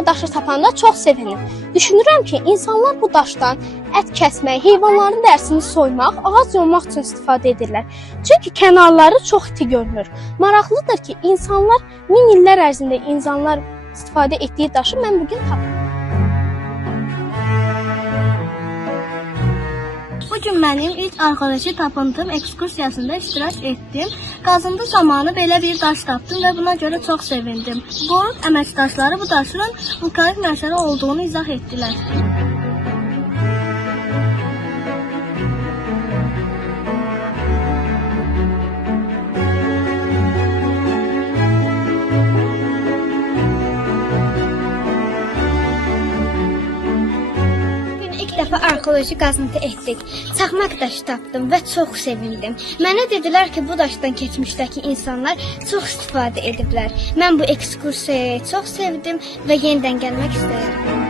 belə daşı tapanda çox sevindim. Düşünürəm ki, insanlar bu daşdan ət kəsmək, heyvanların dərisini soymaq, ağac yonmaq üçün istifadə edirlər. Çünki kənarları çox iti görünür. Maraqlıdır ki, insanlar min illər ərzində istifadə etdiyi daşı mən bugün tapdım. Bugün mənim ilk arxeoloji tapıntım ekskursiyasında iştirak etdim. Qazıntı zamanı belə bir daş tapdım və buna görə çox sevindim. Qoruq əməkdaşları bu daşın vulkanik mənşəli olduğunu izah etdilər. Dəfə arxeoloji qazıntı etdik. Çaxmaq daşı tapdım və çox sevindim. Mənə dedilər ki, bu daşdan keçmişdəki insanlar çox istifadə ediblər. Mən bu ekskursiyayı çox sevdim və yenidən gəlmək istəyirəm.